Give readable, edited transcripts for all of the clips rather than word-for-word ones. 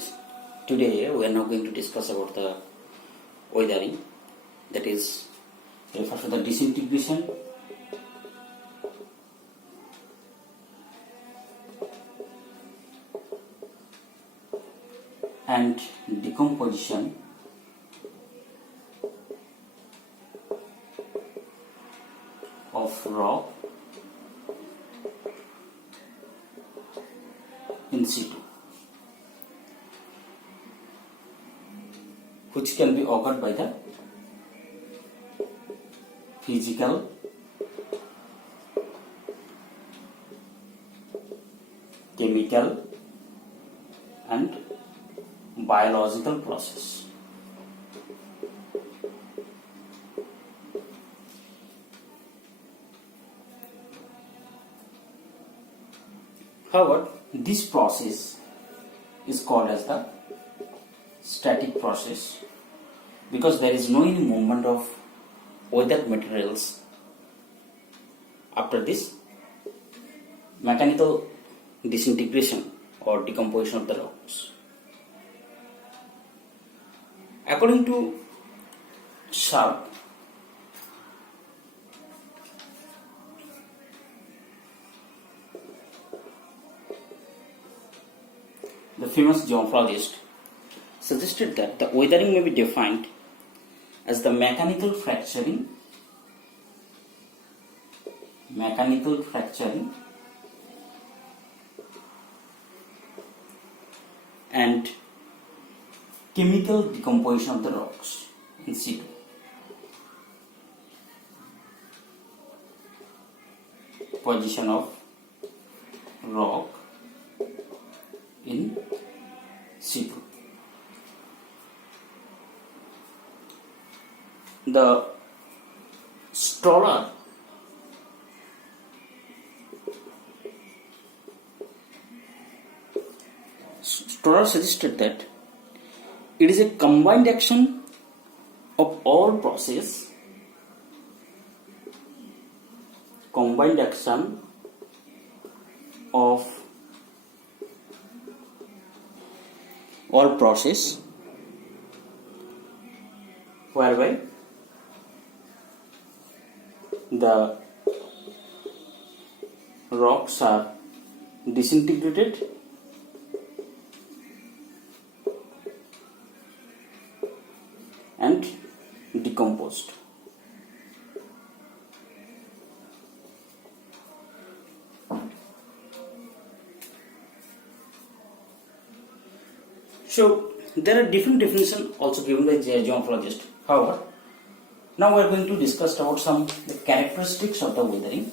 students, today we are now going to discuss about the weathering, that is refers to the disintegration and decomposition of rock in situ, which can be occurred by the physical, chemical and biological process. However, this process is called as the static process because there is no any movement of weathered materials after this mechanical disintegration or decomposition of the rocks. According to Sharp, the famous geomorphologist, suggested that the weathering may be defined as the mechanical fracturing and chemical decomposition of the rocks in situ. Position of rock in situ. The Stoller suggested that it is a combined action of all process, whereby the rocks are disintegrated and decomposed. So there are different definitions also given by geomorphologists. However, now we are going to discuss about some the characteristics of the weathering.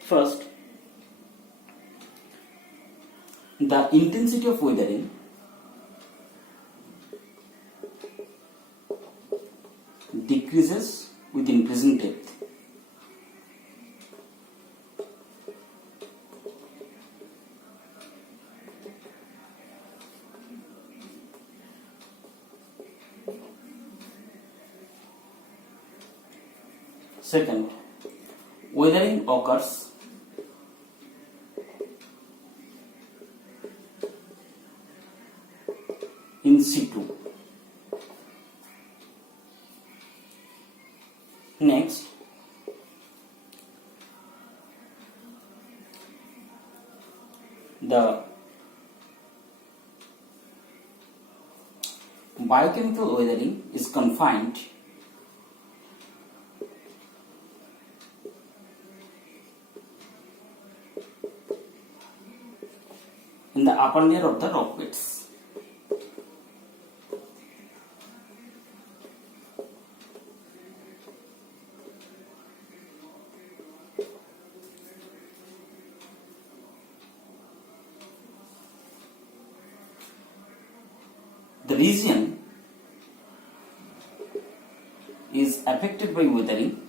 First, the intensity of weathering decreases with increasing depth. Second, weathering occurs in situ. Next, the biochemical weathering is confined in the upper layer of the rock beds. The region is affected by weathering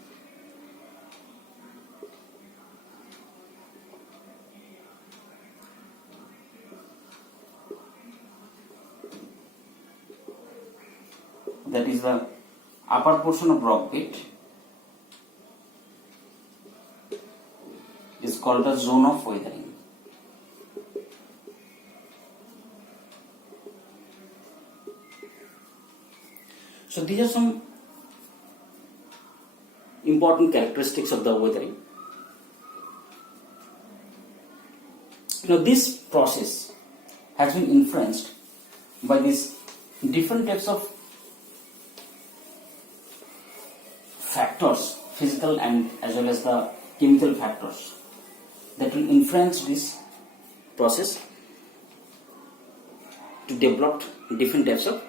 that is the upper portion of rock bed, is called the zone of weathering. So these are some important characteristics of the weathering. Now this process has been influenced by these different types of factors, physical and as well as the chemical factors, that will influence this process to develop different types of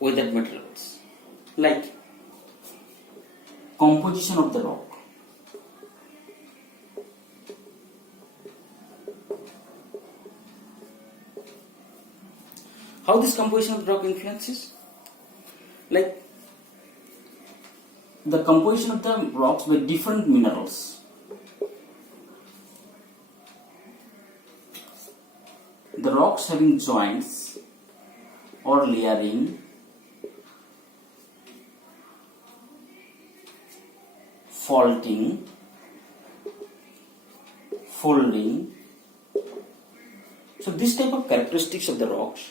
weathered materials, like composition of the rock. How this composition of the rock influences? Like the composition of the rocks by different minerals. The rocks having joints or layering, faulting, folding. So this type of characteristics of the rocks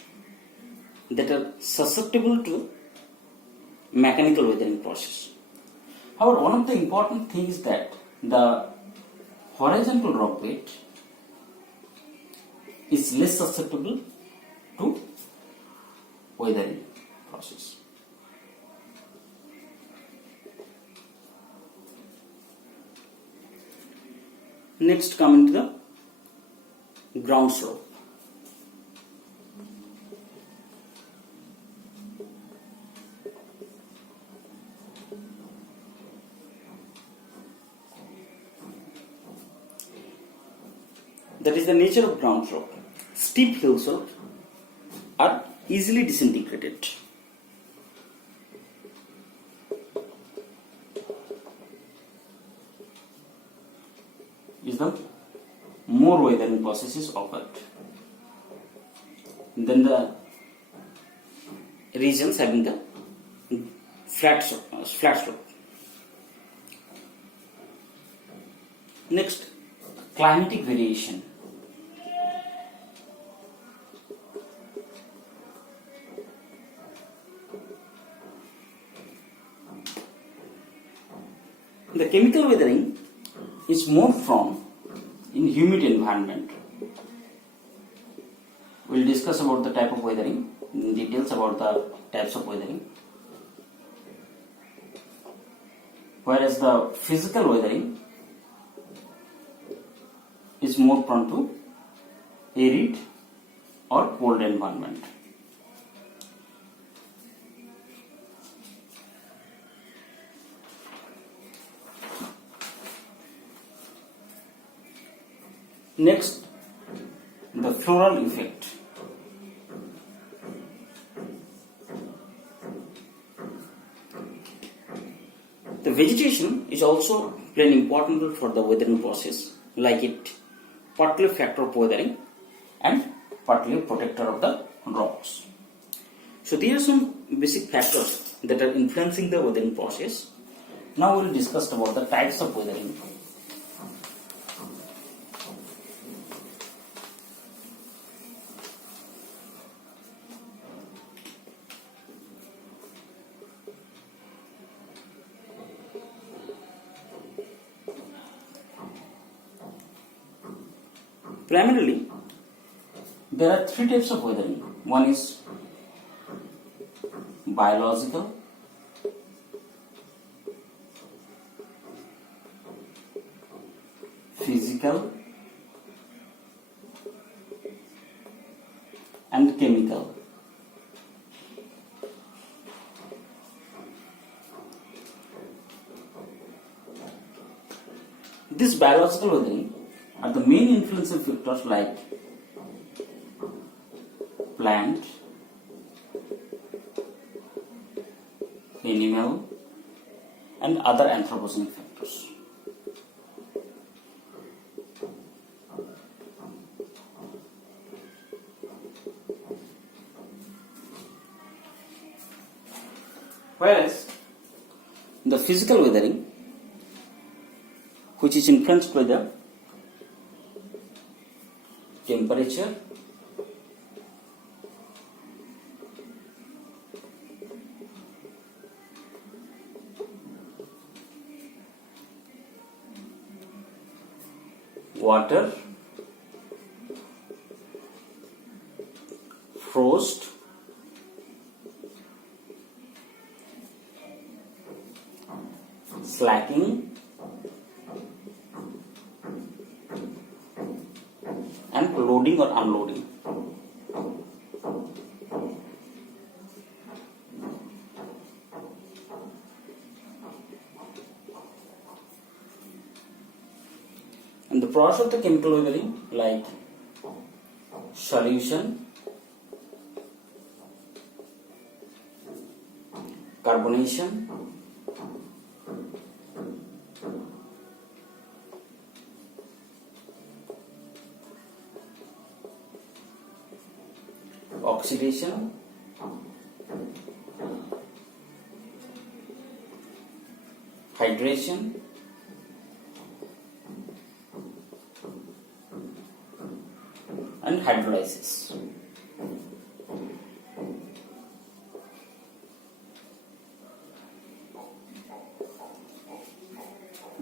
that are susceptible to mechanical weathering process. However, one of the important things is that the horizontal rock bed is less susceptible to weathering process. Next, coming to the ground slope. That is the nature of ground slope. Steep hill slopes are easily disintegrated. Is the more weathering processes occurred. Then the regions having the flat slope. Next, climatic variation. The chemical weathering is more prone in humid environment. We will discuss about the type of weathering, details about the types of weathering. Whereas the physical weathering is more prone to arid or cold environment. Next, the floral effect. The vegetation is also play an important role for the weathering process, like it partly factor of weathering and partly protector of the rocks. So these are some basic factors that are influencing the weathering process. Now we will discuss about the types of weathering. Primarily, there are three types of weathering. One is biological, physical, and chemical. This biological weathering are the main influencing factors like plant, animal, and other anthropogenic factors. Whereas the physical weathering, which is influenced by the temperature, water, frost, slacking, and loading or unloading. And the process of the chemical weathering, like solution, carbonation, oxidation, hydration, and hydrolysis.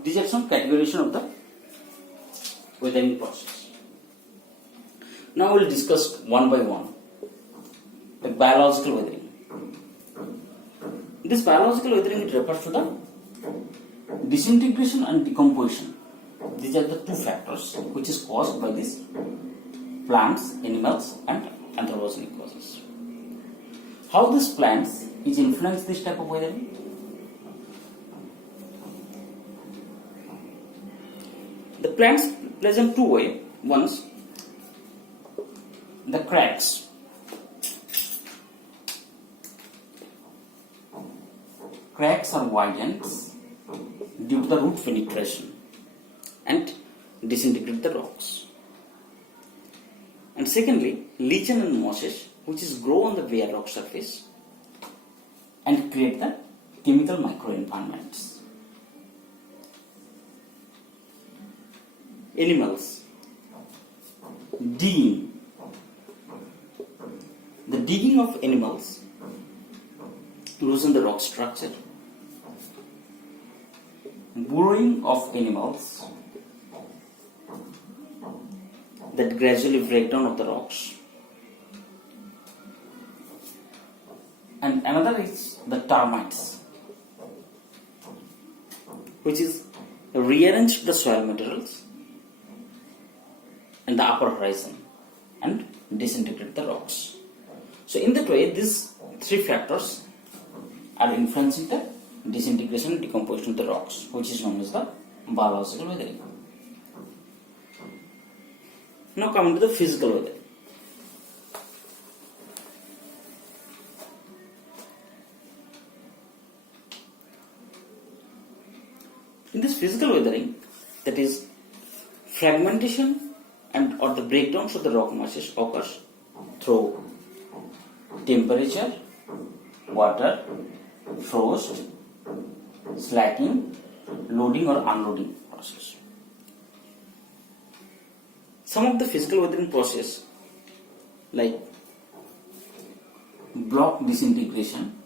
These are some categorization of the weathering process. Now we will discuss one by one the biological weathering. This biological weathering, it refers to the disintegration and decomposition. These are the two factors which is caused by these plants, animals, and anthropogenic causes. How these plants is influence this type of weathering? The plants present two ways. One is the cracks. Cracks are widened due to the root penetration and disintegrate the rocks. And secondly, lichen and mosses, which is grow on the bare rock surface and create the chemical microenvironments. Animals, digging. The digging of animals loosen the rock structure. Burrowing of animals that gradually break down of the rocks. And another is the termites, which is rearrange the soil materials in the upper horizon and disintegrate the rocks. So in that way, these three factors are influencing the disintegration and decomposition of the rocks, which is known as the biological weathering. Now coming to the physical weathering. In this physical weathering, that is fragmentation and or the breakdowns of the rock masses occurs through temperature, water, frost, slacking, loading or unloading process. Some of the physical weathering process like block disintegration,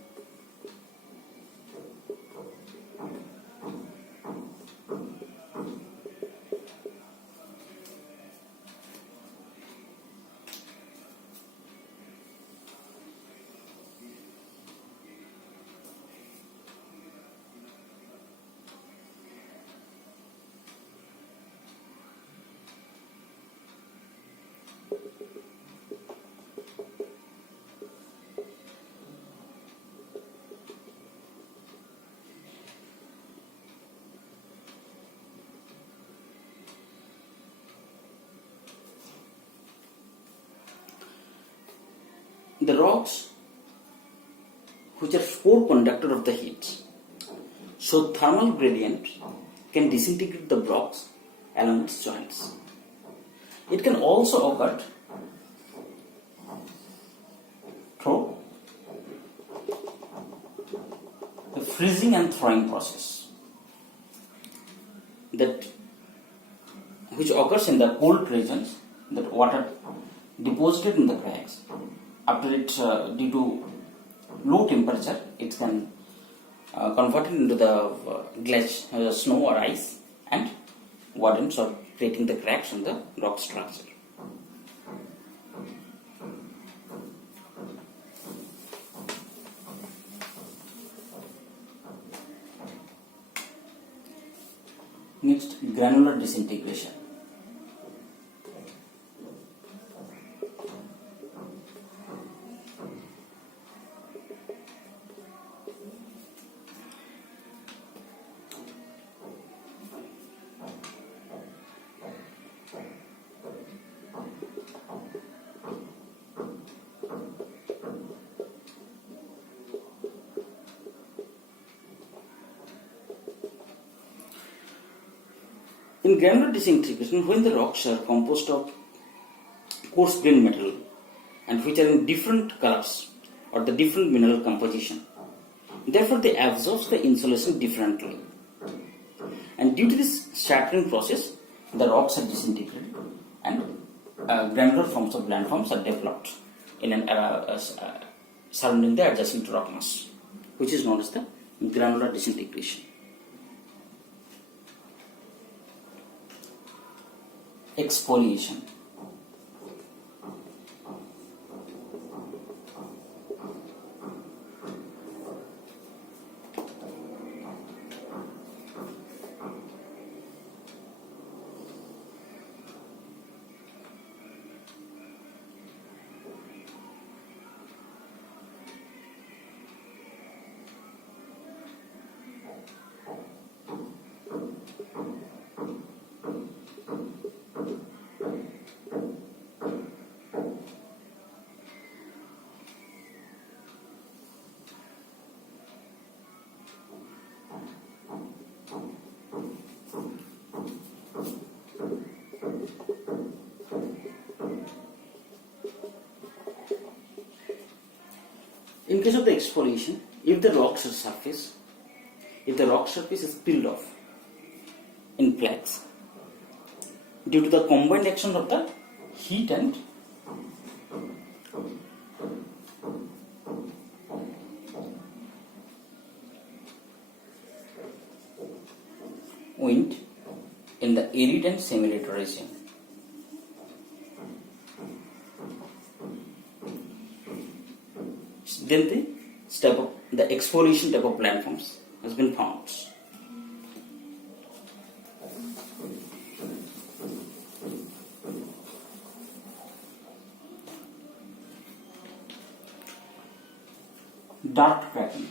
the rocks which are poor conductor of the heat, so thermal gradient can disintegrate the rocks along its joints. It can also occur through freezing and thawing process that which occurs in the cold regions, that water deposited in the cracks after it due to low temperature it can convert it into the glacier, snow or ice, and wardens or creating the cracks in the rock structure. Next, granular disintegration. In granular disintegration, when the rocks are composed of coarse grained metal and which are in different colors or the different mineral composition, therefore they absorb the insulation differently. And due to this shattering process, the rocks are disintegrated and granular forms of landforms are developed in an surrounding the adjacent rock mass, which is known as the granular disintegration. Exfoliation. In case of the exfoliation, if the rock surface is peeled off in flakes due to the combined action of the heat and wind in the arid and semi-arid region. Then the exfoliation type of landforms has been found. Dart cracking.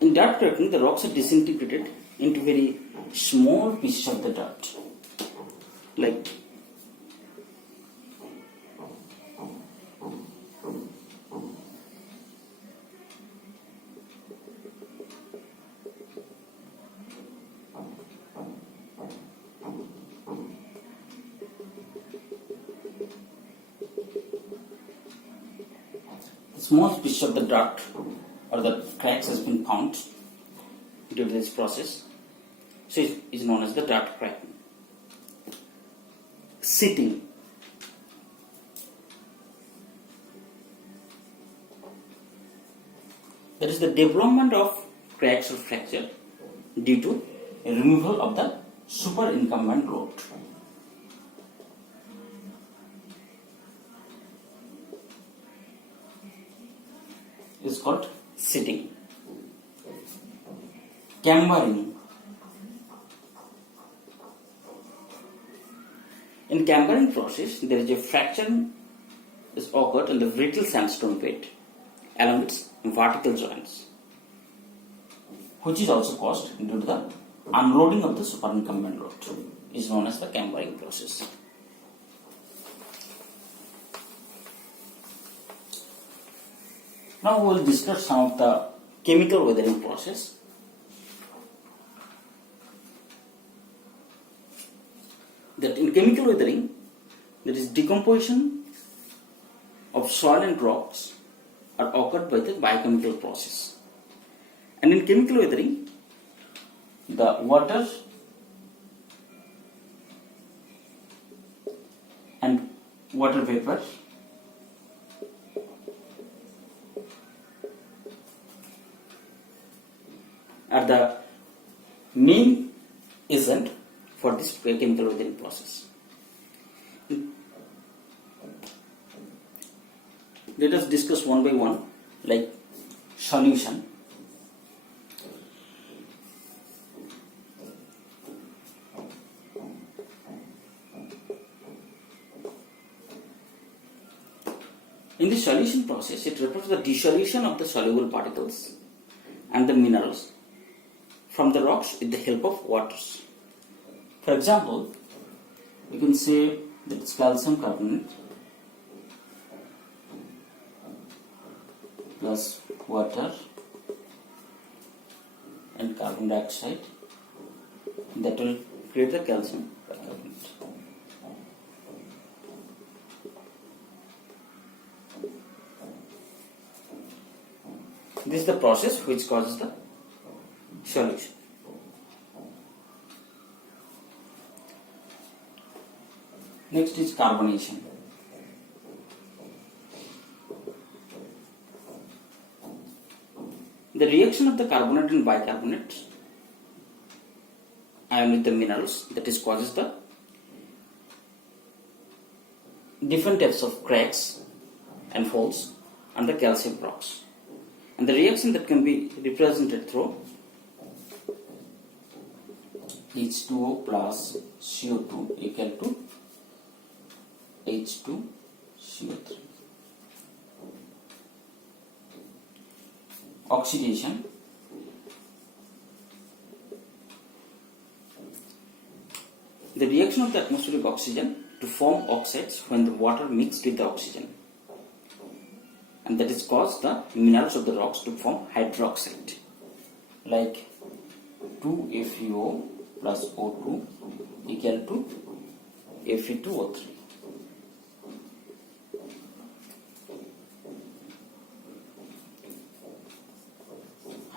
In dart cracking, the rocks are disintegrated into very small pieces of the dirt. Like the small piece of the dirt or the cracks has been found due to this process, so it is known as the dart cracking. Sitting. That is the development of cracks or fracture due to a removal of the superincumbent load. It is called sitting. Cambering. In cambering process, there is a fracture is occurred in the brittle sandstone bed along its vertical joints, which is also caused due to the unloading of the superincumbent load, is known as the cambering process. Now we will discuss some of the chemical weathering process. That in chemical weathering, that is decomposition of soil and rocks are occurred by the biochemical process. And in chemical weathering, the water and water vapor are the main agent for this chemical weathering process. Let us discuss one by one, like solution. In the solution process, it refers to the dissolution of the soluble particles and the minerals from the rocks with the help of waters. For example, you can say that it's calcium carbonate plus water and carbon dioxide, that will create the calcium carbonate. This is the process which causes the solution. Next is carbonation. The reaction of the carbonate and bicarbonate ion with the minerals, that is causes the different types of cracks and folds on the calcium rocks. And the reaction that can be represented through H2O plus CO2 equal to H2CO3. Oxidation. The reaction of the atmospheric oxygen to form oxides when the water mixed with the oxygen, and that is cause the minerals of the rocks to form hydroxide, like 2FeO plus O2 equal to Fe2O3.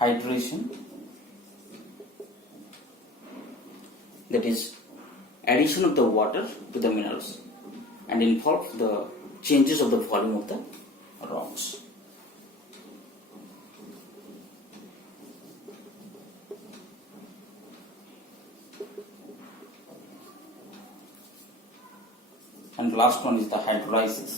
Hydration, that is addition of the water to the minerals and involve the changes of the volume of the rocks. And last one is the hydrolysis.